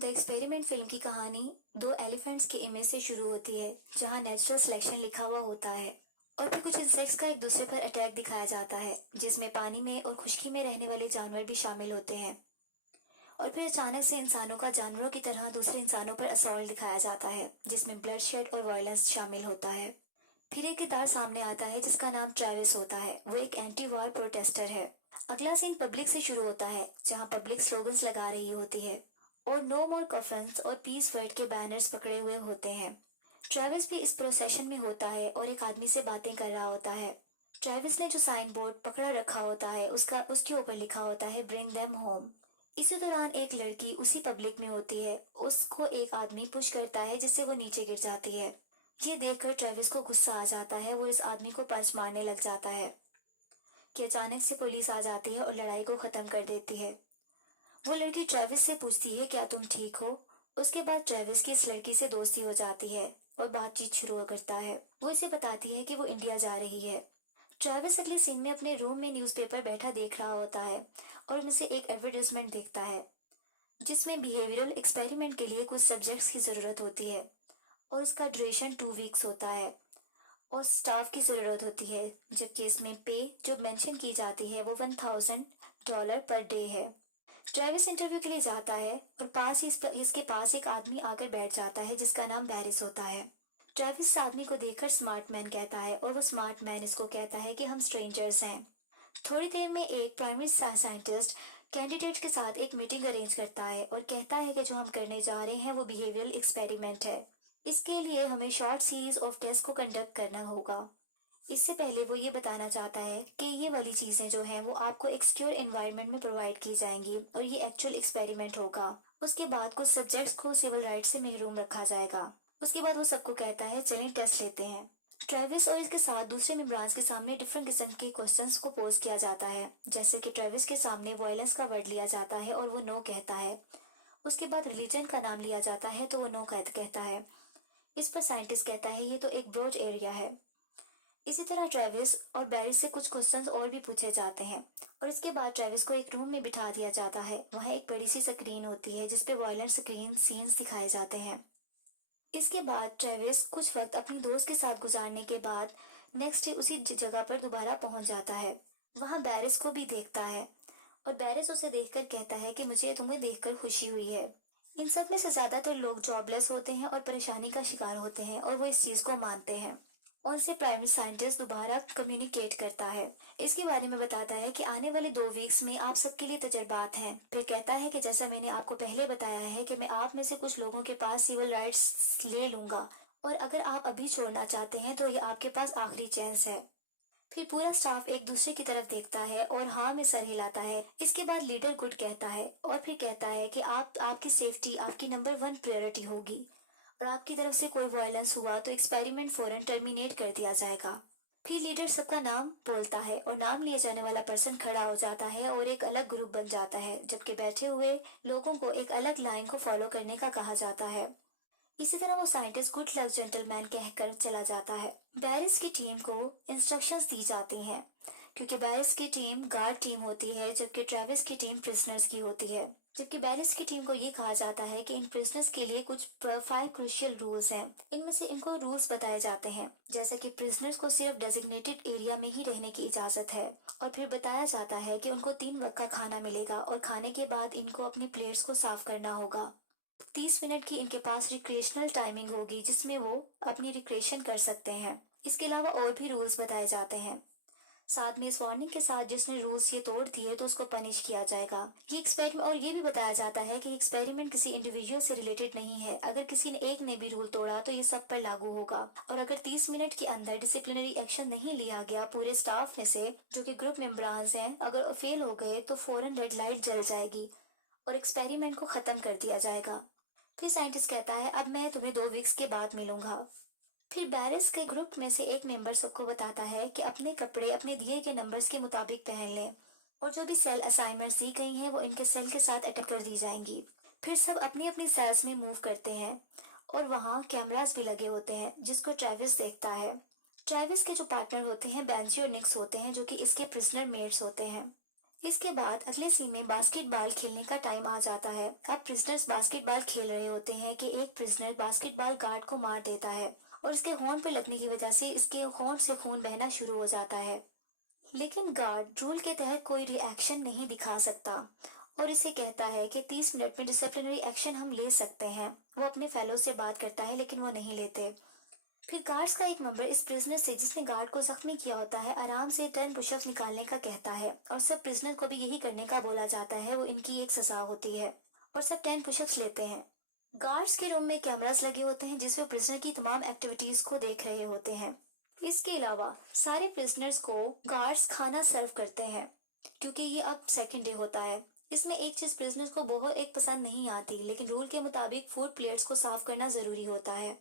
The experiment film की कहानी दो एलिफेंट्स के इमेज से शुरू होती है, जहां नेचुरल सिलेक्शन लिखा हुआ होता है और फिर कुछ इंसेक्ट्स का एक दूसरे पर अटैक दिखाया जाता है, जिसमें पानी में और खुश्की में रहने वाले जानवर भी शामिल होते हैं। और फिर अचानक से इंसानों का जानवरों की तरह दूसरे इंसानों पर असॉल्ट दिखाया जाता है, जिसमें ब्लड शेड और वायलेंस शामिल होता है। फिर एक किरदार सामने आता है जिसका नाम ट्रेविस होता है। वो एक एंटी वार प्रोटेस्टर है। अगला सीन पब्लिक से शुरू होता है, जहां पब्लिक स्लोगन्स लगा रही होती है और नो मोर कॉफन्स और पीस वर्ड के बैनर्स पकड़े हुए होते हैं। ट्रेविस भी इस प्रोसेशन में होता है और एक आदमी से बातें कर रहा होता है। ट्रेविस ने जो साइन बोर्ड पकड़ा रखा होता है उसके ऊपर लिखा होता है ब्रिंग देम होम। इसी दौरान एक लड़की उसी पब्लिक में होती है। उसको एक आदमी पुश करता है जिससे वो नीचे गिर जाती है। ये देखकर ट्रेविस को गुस्सा आ जाता है। वो इस आदमी को पंच मारने लग जाता है कि अचानक से पुलिस आ जाती है और लड़ाई को खत्म कर देती है। वो लड़की ट्रेविस से पूछती है, क्या तुम ठीक हो? उसके बाद ट्रेविस की इस लड़की से दोस्ती हो जाती है और बातचीत शुरू करता है। वो इसे बताती है कि वो इंडिया जा रही है। ट्रेविस अगले सीन में अपने रूम में न्यूज़पेपर बैठा देख रहा होता है और उनमें से एक एडवर्टाइजमेंट देखता है जिसमें बिहेवियरल एक्सपेरिमेंट के लिए कुछ सब्जेक्ट्स की जरूरत होती है और उसका ड्यूरेशन 2 वीक्स होता है और स्टाफ की जरूरत होती है, जबकि इसमें पे जो मेंशन की जाती है वो $1000 पर डे है। ट्रेविस इंटरव्यू के लिए जाता है और पास ही इसके पास एक आदमी आकर बैठ जाता है जिसका नाम बैरिस होता है। ट्रेविस इस आदमी को देखकर स्मार्ट मैन कहता है और वो स्मार्ट मैन इसको कहता है कि हम स्ट्रेंजर्स हैं। थोड़ी देर में एक प्राइमरी साइंटिस्ट कैंडिडेट के साथ एक मीटिंग अरेंज करता है और कहता है कि जो हम करने जा रहे हैं वो बिहेवियरल एक्सपेरिमेंट है। इसके लिए हमें शॉर्ट सीरीज ऑफ टेस्ट को कंडक्ट करना होगा। इससे पहले वो ये बताना चाहता है कि ये वाली चीजें जो हैं वो आपको एक सिक्योर एनवायरनमेंट में प्रोवाइड की जाएंगी और ये एक्चुअल एक्सपेरिमेंट होगा। उसके बाद कुछ सब्जेक्ट्स को सिविल राइट से महरूम रखा जाएगा। उसके बाद वो सबको कहता है, चलें टेस्ट लेते हैं। ट्रेविस और इसके साथ दूसरे मेंबर्स के सामने डिफरेंट किस्म के क्वेश्चंस को पोज किया जाता है, जैसे कि ट्रेविस के सामने वायलेंस का वर्ड लिया जाता है और वो नो कहता है। उसके बाद रिलीजन का नाम लिया जाता है तो वो नो कहता है। इस पर साइंटिस्ट कहता है ये तो एक ब्रॉड एरिया है। इसी तरह ट्रेविस और बैरी से कुछ क्वेश्चंस और भी पूछे जाते हैं और इसके बाद ट्रेविस को एक रूम में बिठा दिया जाता है। वहाँ एक बड़ी सी स्क्रीन होती है जिसपे वायलेंट स्क्रीन सीन्स दिखाए जाते हैं। इसके बाद ट्रेविस कुछ वक्त अपनी दोस्त के साथ गुजारने के बाद नेक्स्ट डे उसी जगह पर दोबारा पहुंच जाता है। वहाँ बैरिस को भी देखता है और बैरिस उसे देखकर कहता है कि मुझे तुम्हें देखकर खुशी हुई है। इन सब में से ज्यादातर लोग जॉबलेस होते हैं और परेशानी का शिकार होते हैं और वो इस चीज को मानते हैं। उनसे प्राइमरी साइंटिस्ट दोबारा कम्युनिकेट करता है। इसके बारे में बताता है कि आने वाले 2 वीक्स में आप सबके लिए तजर्बात हैं। फिर कहता है कि जैसा मैंने आपको पहले बताया है कि मैं आप में से कुछ लोगों के पास सिविल राइट्स ले लूंगा और अगर आप अभी छोड़ना चाहते हैं तो ये आपके पास आखिरी चांस है। फिर पूरा स्टाफ एक दूसरे की तरफ देखता है और हाँ में सर हिलाता है। इसके बाद लीडर गुड कहता है और फिर कहता है कि आपकी सेफ्टी आपकी नंबर 1 प्रायोरिटी होगी और आपकी तरफ से कोई वायलेंस हुआ तो एक्सपेरिमेंट फौरन टर्मिनेट कर दिया जाएगा। फिर लीडर सबका नाम बोलता है और नाम लिए जाने वाला पर्सन खड़ा हो जाता है और एक अलग ग्रुप बन जाता है, जबकि बैठे हुए लोगों को एक अलग लाइन को फॉलो करने का कहा जाता है। इसी तरह वो साइंटिस्ट गुड लक जेंटलमैन कहकर चला जाता है। बैरिस की टीम को इंस्ट्रक्शंस दी जाती हैं क्योंकि बैरिस की टीम गार्ड टीम होती है जबकि ट्रेविस की टीम प्रिजनर्स की होती है। जबकि बैरिस की टीम को ये कहा जाता है कि इन प्रिजनर्स के लिए कुछ 5 क्रुशियल रूल्स हैं। इनमें से इनको रूल्स बताए जाते हैं, जैसे कि प्रिजनर्स को सिर्फ डेजिग्नेटेड एरिया में ही रहने की इजाजत है और फिर बताया जाता है कि उनको 3 वक्त का खाना मिलेगा और खाने के बाद इनको अपनी प्लेट्स को साफ करना होगा। 30 मिनट की इनके पास रिक्रिएशनल टाइमिंग होगी जिसमें वो अपनी रिक्रिएशन कर सकते हैं। इसके अलावा और भी रूल्स बताए जाते हैं। साथ में इस वार्निंग के साथ जिसने रूल्स ये तोड़ दिए तो उसको पनिश किया जाएगा। ये एक्सपेरिमेंट और ये भी बताया जाता है कि एक्सपेरिमेंट किसी इंडिविजुअल से रिलेटेड नहीं है। अगर किसी ने एक ने भी रूल तोड़ा तो ये सब पर लागू होगा और अगर 30 मिनट के अंदर डिसिप्लिनरी एक्शन नहीं लिया गया पूरे स्टाफ में से जो कि ग्रुप मेंबर्स हैं, अगर फेल हो गए तो फौरन रेड लाइट जल जाएगी और एक्सपेरिमेंट को खत्म कर दिया जाएगा। फिर साइंटिस्ट कहता है, अब मैं तुम्हें 2 वीक्स के बाद मिलूंगा। फिर बैरिस के ग्रुप में से एक मेंबर सबको बताता है कि अपने कपड़े अपने दिए गए नंबर्स के मुताबिक पहन लें और जो भी सेल असाइनमेंट्स दी गई हैं वो इनके सेल के साथ अटैच कर दी जाएंगी। फिर सब अपनी अपनी सेल्स में मूव करते हैं और वहाँ कैमरास भी लगे होते हैं जिसको ट्रेविस देखता है। ट्रेविस के जो पार्टनर होते हैं बेंजी और निक्स होते हैं जो कि इसके प्रिजनर मेट्स होते हैं। इसके बाद अगले सीन में बास्केटबॉल खेलने का टाइम आ जाता है। अब प्रिजनर्स बास्केटबॉल खेल रहे होते हैं कि एक प्रिजनर बास्केटबॉल गार्ड को मार देता है और इसके होंठ पर लगने की वजह से इसके होंठ से खून बहना शुरू हो जाता है। लेकिन गार्ड रूल के तहत कोई रिएक्शन नहीं दिखा सकता और इसे कहता है कि 30 मिनट में डिसिप्लिनरी एक्शन हम ले सकते हैं। वो अपने फेलो से बात करता है लेकिन वो नहीं लेते। फिर गार्ड्स का एक मेंबर इस प्रिजनर से जिसने गार्ड को जख्मी किया होता है आराम से 10 पुशअप्स निकालने का कहता है और सब प्रिजनर को भी यही करने का बोला जाता है। वो इनकी एक सजा होती है और सब 10 पुशअप्स लेते हैं। गार्ड्स के रूम में कैमरास लगे होते हैं जिसमें प्रिजनर की तमाम एक्टिविटीज को देख रहे होते हैं। इसके अलावा सारे प्रिजनर्स को गार्ड्स खाना सर्व करते हैं क्योंकि ये अब सेकंड डे होता है। इसमें एक चीज प्रिजनर्स को बहुत एक पसंद नहीं आती, लेकिन रूल के मुताबिक फूड प्लेट्स को साफ करना जरूरी होता है।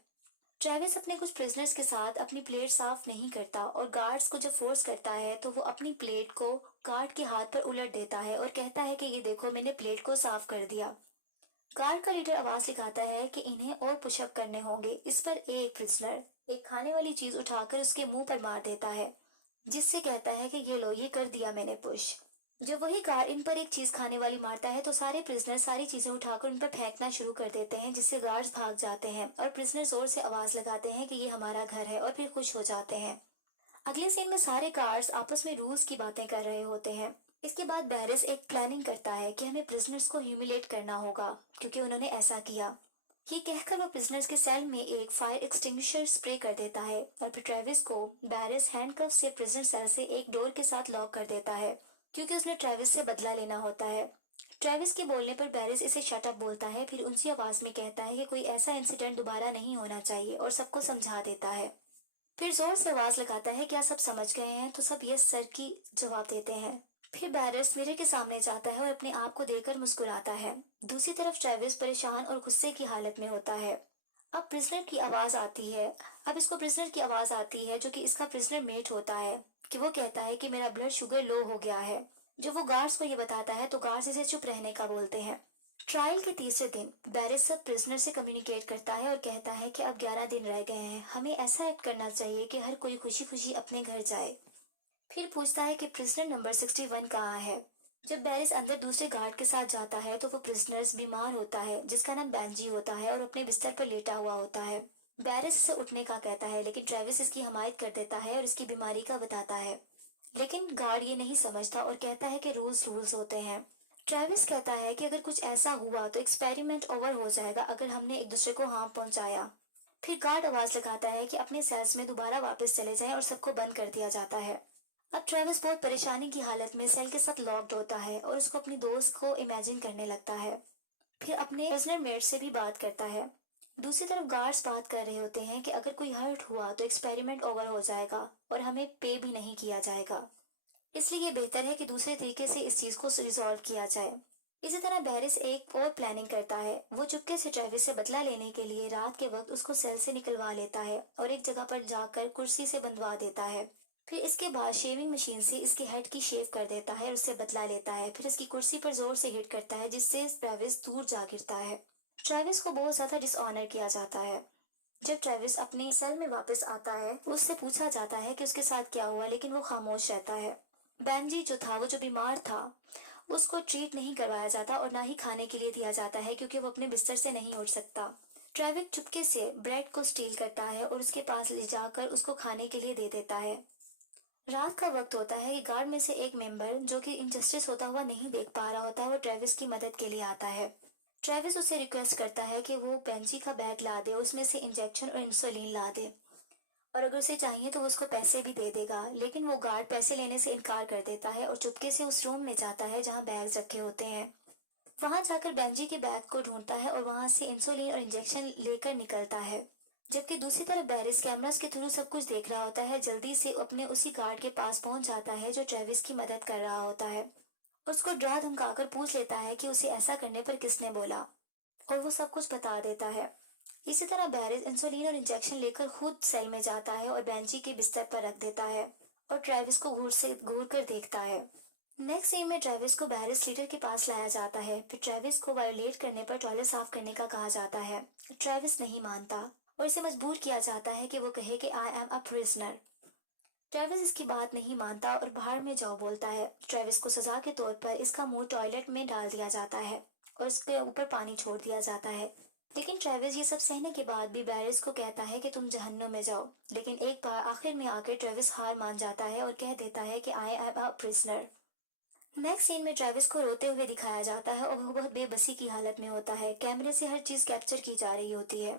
ट्रेविस अपने कुछ प्रिजनर्स के साथ अपनी प्लेट साफ नहीं करता और गार्ड्स को जब फोर्स करता है तो वो अपनी प्लेट को गार्ड के हाथ पर उलट देता है और कहता है कि ये देखो मैंने प्लेट को साफ कर दिया। गार्ड का लीडर आवाज दिखाता है कि इन्हें और पुशअप करने होंगे। इस पर एक प्रिजनर एक खाने वाली चीज उठाकर उसके मुंह पर मार देता है, जिससे कहता है कि ये लो, ये कर दिया मैंने पुश। जब वही गार्ड इन पर एक चीज खाने वाली मारता है तो सारे प्रिजनर सारी चीजें उठाकर उन पर फेंकना शुरू कर देते हैं, जिससे गार्ड्स भाग जाते हैं और प्रिजनर जोर से आवाज लगाते हैं कि ये हमारा घर है और फिर खुश हो जाते हैं। अगले सीन में सारे गार्ड्स आपस में रूल्स की बातें कर रहे होते हैं। इसके बाद बैरिस एक प्लानिंग करता है कि हमें प्रिजनर्स को ह्यूमिलेट करना होगा क्योंकि उन्होंने ऐसा किया। ये कहकर वो प्रिजनर्स के सेल में एक फायर एक्सटिंग्विशर स्प्रे कर देता है और फिर ट्रेविस को बैरिस हैंडकफ से प्रिजनर सेल से एक डोर के साथ लॉक कर देता है क्योंकि उसने ट्रेविस से बदला लेना होता है। ट्रेविस के बोलने पर बैरिस इसे शट अप बोलता है, फिर ऊंची आवाज में कहता है कि कोई ऐसा इंसिडेंट दोबारा नहीं होना चाहिए और सबको समझा देता है। फिर जोर से आवाज लगाता है क्या सब समझ गए हैं, तो सब यस सर की जवाब देते हैं। फिर बैरिस मिरर के सामने जाता है और अपने आप को देखकर मुस्कुराता है। दूसरी तरफ ट्रेविस परेशान और गुस्से की हालत में होता है। अब प्रिजनर की आवाज आती है अब इसको प्रिजनर की आवाज आती है जो कि इसका प्रिजनर मेट होता है कि वो कहता है कि मेरा ब्लड शुगर लो हो गया है। जब वो गार्ड्स को ये बताता है तो गार्ड्स इसे चुप रहने का बोलते हैं। ट्रायल के तीसरे दिन बैरिस सब प्रिजनर से कम्युनिकेट करता है और कहता है कि अब 11 दिन रह गए हैं, हमें ऐसा एक्ट करना चाहिए कि हर कोई खुशी खुशी अपने घर जाए। फिर पूछता है कि प्रिजनर नंबर 61 कहाँ है। जब बैरिस अंदर दूसरे गार्ड के साथ जाता है तो वो प्रिजनर्स बीमार होता है जिसका नाम बैंजी होता है और अपने बिस्तर पर लेटा हुआ होता है। बैरिस इसे उठने का कहता है लेकिन ट्रेविस इसकी हमायत कर देता है और इसकी बीमारी का बताता है। लेकिन गार्ड ये नहीं समझता और कहता है कि रूल्स रूल्स होते हैं। ट्रेविस कहता है कि अगर कुछ ऐसा हुआ तो एक्सपेरिमेंट ओवर हो जाएगा अगर हमने एक दूसरे को हार्म पहुंचाया। फिर गार्ड आवाज लगाता है कि अपने सेल्स में दोबारा वापस चले जाएं और सबको बंद कर दिया जाता है। अब ट्रेविस बहुत परेशानी की हालत में सेल के साथ लॉक्ड होता है और उसको अपनी दोस्त को इमेजिन करने लगता है। फिर अपने प्रिजनर मेट से भी बात करता है। दूसरी तरफ गार्ड्स बात कर रहे होते हैं कि अगर कोई हर्ट हुआ तो एक्सपेरिमेंट ओवर हो जाएगा और हमें पे भी नहीं किया जाएगा, इसलिए ये बेहतर है कि दूसरे तरीके से इस चीज को रिजॉल्व किया जाए। इसी तरह बैरिस एक और प्लानिंग करता है। वो चुपके से ट्रेविस से बदला लेने के लिए रात के वक्त उसको सेल से निकलवा लेता है और एक जगह पर जाकर कुर्सी से बंधवा देता है। फिर इसके बाद शेविंग मशीन से इसके हेड की शेव कर देता है और उससे बदला लेता है। फिर इसकी कुर्सी पर जोर से हिट करता है जिससे ट्रेविस दूर जा गिरता है। ट्रेविस को बहुत ज्यादा डिसऑनर किया जाता है। जब ट्रेविस अपने सेल में वापस आता है उससे पूछा जाता है कि उसके साथ क्या हुआ, लेकिन वो खामोश रहता है। बेंजी जो था, वो जो बीमार था, उसको ट्रीट नहीं करवाया जाता और ना ही खाने के लिए दिया जाता है क्योंकि वो अपने बिस्तर से नहीं उठ सकता। ट्रेविस चुपके से ब्रेड को स्टील करता है और उसके पास ले जाकर उसको खाने के लिए दे देता है। रात का वक्त होता है कि गार्ड में से एक मेंबर जो कि इनजस्टिस होता हुआ नहीं देख पा रहा होता है वो ट्रेविस की मदद के लिए आता है। ट्रेविस उसे रिक्वेस्ट करता है कि वो बेंजी का बैग ला दे, उसमें से इंजेक्शन और इंसुलिन ला दे और अगर उसे चाहिए तो वो उसको पैसे भी दे देगा। लेकिन वो गार्ड पैसे लेने से इनकार कर देता है और चुपके से उस रूम में जाता है जहाँ बैग्स रखे होते हैं। वहां जाकर बेंजी के बैग को ढूंढता है और वहां से इंसुलिन और इंजेक्शन लेकर निकलता है। जबकि दूसरी तरफ बैरिस कैमरास के थ्रू सब कुछ देख रहा होता है। जल्दी से अपने उसी गार्ड के पास पहुंच जाता है जो ट्रेविस की मदद कर रहा होता है। उसको डरा धमकाकर पूछ लेता है कि उसे ऐसा करने पर किसने बोला और वो सब कुछ बता देता है। इसी तरह बैरिस इंसुलिन और इंजेक्शन लेकर खुद सेल में जाता है और बेंची के बिस्तर पर रख देता है और ट्रेविस को घूर कर देखता है। नेक्स्ट सीन में ट्रेविस को बैरिस लीडर के पास लाया जाता है। फिर ट्रेविस को वायोलेट करने पर टॉयलेट साफ करने का कहा जाता है। ट्रेविस नहीं मानता और इसे मजबूर किया जाता है कि वो कहे कि I am a prisoner. Travis इसकी बात नहीं मानता और बाहर में जाओ बोलता है। ट्रेविस को सजा के तौर पर इसका मुंह टॉयलेट में डाल दिया जाता है और इसके ऊपर पानी छोड़ दिया जाता है। लेकिन ट्रेविस ये सब सहने के बाद भी बैरिस को कहता है कि तुम जहन्नुम में जाओ। लेकिन एक बार आखिर में आकर ट्रेविस हार मान जाता है और कह देता है कि I am a prisoner. Next scene में ट्रेविस को रोते हुए दिखाया जाता है और वो बहुत बेबसी की हालत में होता है। कैमरे से हर चीज कैप्चर की जा रही होती है।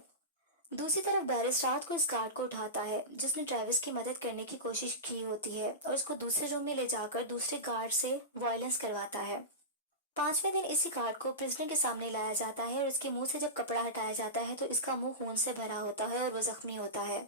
दूसरी तरफ बैरिस रात को इस गार्ड को उठाता है जिसने ट्रेविस की मदद करने की कोशिश की होती है और उसको दूसरे रूम में ले जाकर दूसरे गार्ड से वायलेंस करवाता है। पांचवें दिन इसी गार्ड को प्रिजनर के सामने लाया जाता है और इसके मुंह से जब कपड़ा हटाया जाता है तो इसका मुंह खून से भरा होता है और वो जख्मी होता है।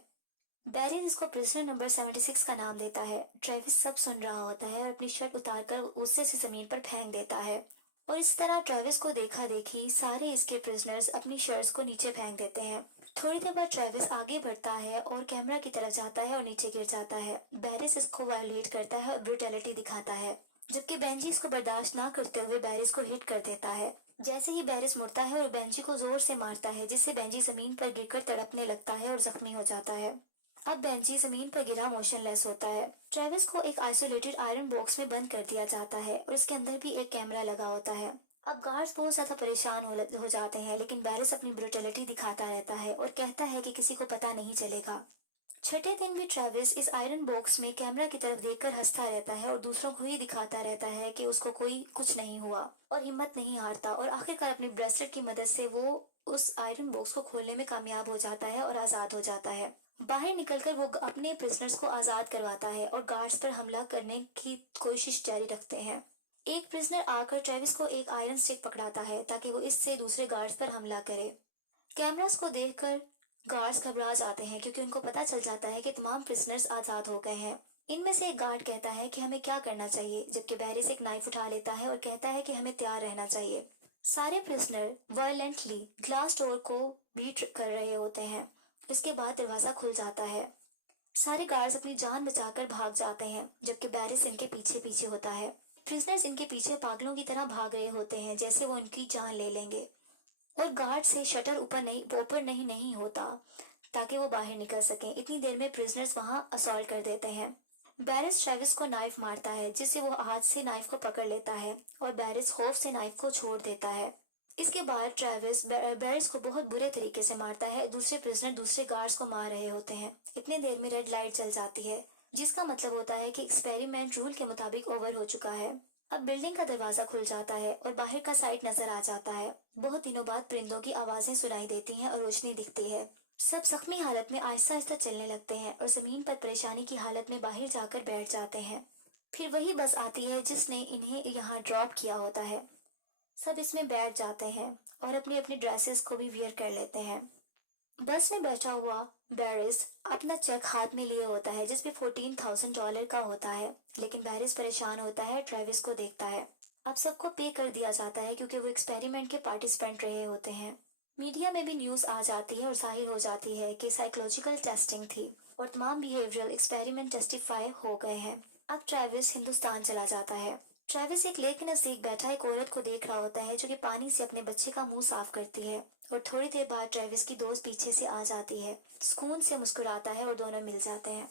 बैरिस इसको प्रिजनर नंबर 76 का नाम देता है। ट्रेविस सब सुन रहा होता है और अपनी शर्ट उतारकर उससे से जमीन पर फेंक देता है। और इस तरह ट्रेविस को देखा देखी सारे इसके प्रिजनर्स अपनी शर्ट्स को नीचे फेंक देते हैं। थोड़ी देर बाद ट्रेविस आगे बढ़ता है और कैमरा की तरफ जाता है और नीचे गिर जाता है। बैरिस इसको वायलेट करता है और ब्रुटैलिटी दिखाता है, जबकि बेंजी इसको बर्दाश्त ना करते हुए बैरिस को हिट कर देता है। जैसे ही बैरिस मुड़ता है और बेंजी को जोर से मारता है जिससे बेंजी जमीन पर गिरकर तड़पने लगता है और जख्मी हो जाता है। अब बेंजी जमीन पर गिरा मोशनलेस होता है। ट्रेविस को एक आइसोलेटेड आयरन बॉक्स में बंद कर दिया जाता है और इसके अंदर भी एक कैमरा लगा होता है। अब गार्ड्स बहुत ज्यादा परेशान हो जाते हैं, लेकिन बैरिस अपनी ब्रुटलिटी दिखाता रहता है और कहता है कि किसी को पता नहीं चलेगा। छठे दिन भी ट्रेविस इस आयरन बॉक्स में कैमरा की तरफ देखकर हंसता रहता है और दूसरों को ही दिखाता रहता है कि उसको कोई कुछ नहीं हुआ और हिम्मत नहीं हारता। और आखिरकार अपनी ब्रेसलेट की मदद से वो उस आयरन बॉक्स को खोलने में कामयाब हो जाता है और आजाद हो जाता है। बाहर निकलकर वो अपने प्रिजनर्स को आजाद करवाता है और गार्ड्स पर हमला करने की कोशिश जारी रखते हैं। एक प्रिजनर आकर ट्रेविस को एक आयरन स्टिक पकड़ाता है ताकि वो इससे दूसरे गार्ड्स पर हमला करे। कैमरास को देखकर गार्ड्स घबरा जाते हैं क्योंकि उनको पता चल जाता है कि तमाम प्रिजनर्स आजाद हो गए हैं। इनमें से एक गार्ड कहता है कि हमें क्या करना चाहिए, जबकि बैरिस एक नाइफ उठा लेता है और कहता है कि हमें तैयार रहना चाहिए। सारे प्रिजनर वायलेंटली ग्लास डोर को बीट कर रहे होते हैं। इसके बाद दरवाजा खुल जाता है। सारे गार्ड्स अपनी जान बचाकर भाग जाते हैं, जबकि बैरिस इनके पीछे पीछे होता है। प्रिजनर्स इनके पीछे पागलों की तरह भाग रहे होते हैं जैसे वो इनकी जान ले लेंगे। और गार्ड से शटर ऊपर नहीं होता ताकि वो बाहर निकल सकें। इतनी देर में प्रिजनर्स वहां असॉल्ट कर देते हैं। बैरिस ट्रेविस को नाइफ मारता है जिससे वो हाथ से नाइफ को पकड़ लेता है और बैरिस खौफ से नाइफ को छोड़ देता है। इसके बाद ट्रेविस बैरिस को बहुत बुरे तरीके से मारता है। दूसरे प्रिजनर दूसरे गार्ड्स को मार रहे होते हैं। इतने देर में रेड लाइट जल जाती है जिसका मतलब होता है कि एक्सपेरिमेंट रूल के मुताबिक ओवर हो चुका है। अब बिल्डिंग का दरवाजा खुल जाता है और बाहर का साइट नजर आ जाता है। बहुत दिनों बाद परिंदों की आवाजें सुनाई देती हैं और रोशनी दिखती है। सब जख्मी हालत में आहिस्ता आहिस्ता चलने लगते हैं और जमीन पर परेशानी की हालत में बाहर जाकर बैठ जाते हैं। फिर वही बस आती है जिसने इन्हें यहाँ ड्रॉप किया होता है। सब इसमें बैठ जाते हैं और अपनी अपनी ड्रेसेस को भी वियर कर लेते हैं। बस में बैठा हुआ बैरिस अपना चेक हाथ में लिए होता है जिसपे $14,000 का होता है। लेकिन बैरिस परेशान होता है, ट्रेविस को देखता है। अब सबको पे कर दिया जाता है क्योंकि वो एक्सपेरिमेंट के पार्टिसिपेंट रहे होते हैं। मीडिया में भी न्यूज आ जाती है और जाहिर हो जाती है कि साइकोलॉजिकल टेस्टिंग थी और तमाम बिहेवियरल एक्सपेरिमेंट टेस्टिफाई हो गए हैं। अब ट्रेविस हिंदुस्तान चला जाता है। ट्रेविस एक लेक के नजदीक बैठा एक औरत को देख रहा होता है जो कि पानी से अपने बच्चे का मुंह साफ करती है। और थोड़ी देर बाद ट्रेविस की दोस्त पीछे से आ जाती है, सुकून से मुस्कुराता है और दोनों मिल जाते हैं।